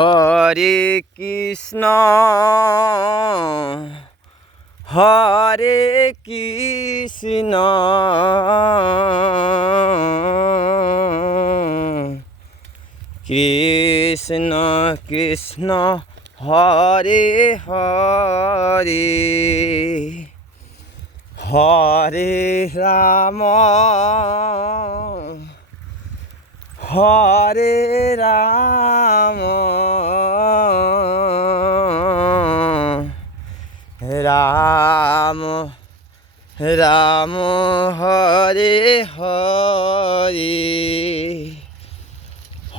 Hare Krishna Hare Krishna Krishna Krishna Hare Hare Hare Ram Hare Ram Ram Ram Hare Hare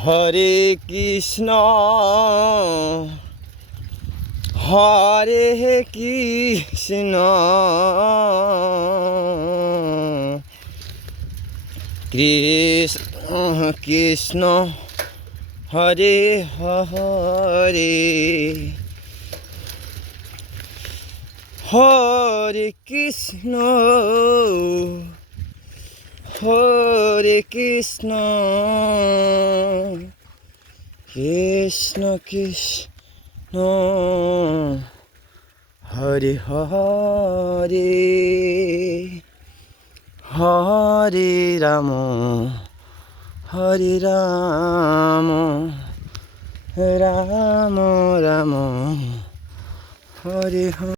Hare Krishna Hare Krishna Krishna Krishna Hare Hare Hare Krishna Hare Krishna Krishna Krishna Hare Hare Hare Ram Hare Ram Ram Ram Hare Hare.